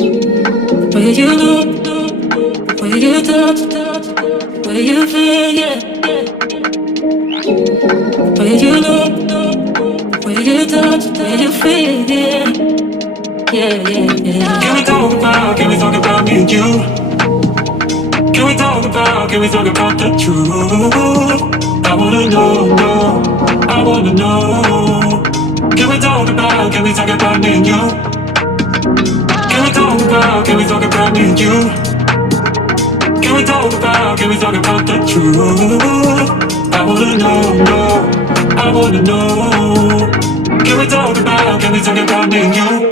Where you look, where you touch, where you feel, yeah. Where you look, where you touch, where you feel, yeah. Yeah, yeah, yeah. Can we talk about me and you? Can we talk about the truth? I wanna know, no, I wanna know. Can we talk about me and you? Can we talk about me and you? Can we talk about the truth? I wanna know, no, I wanna know. Can we talk about me and you?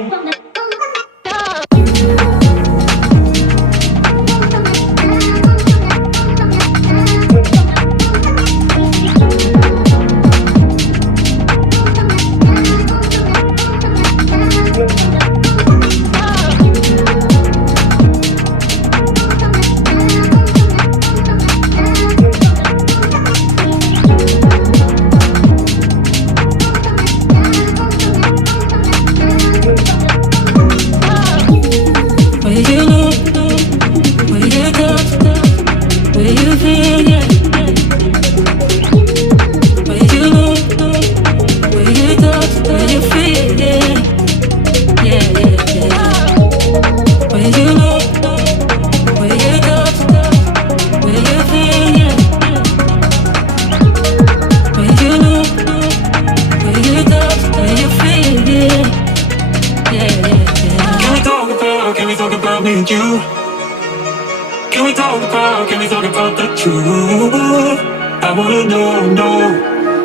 Can we talk about the truth? I wanna know, no,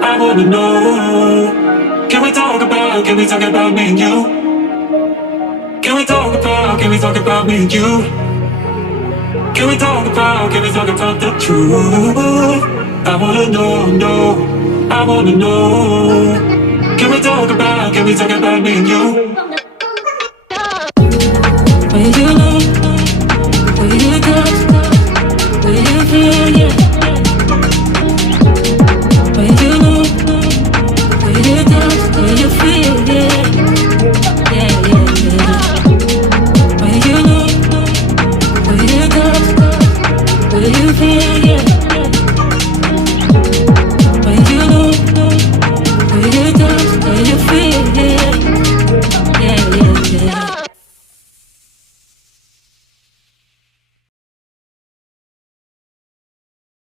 I wanna know. Can we talk about me and you? Can we talk about me and you? Can we talk about the truth? I wanna know, no, I wanna know. Can we talk about me and you? When you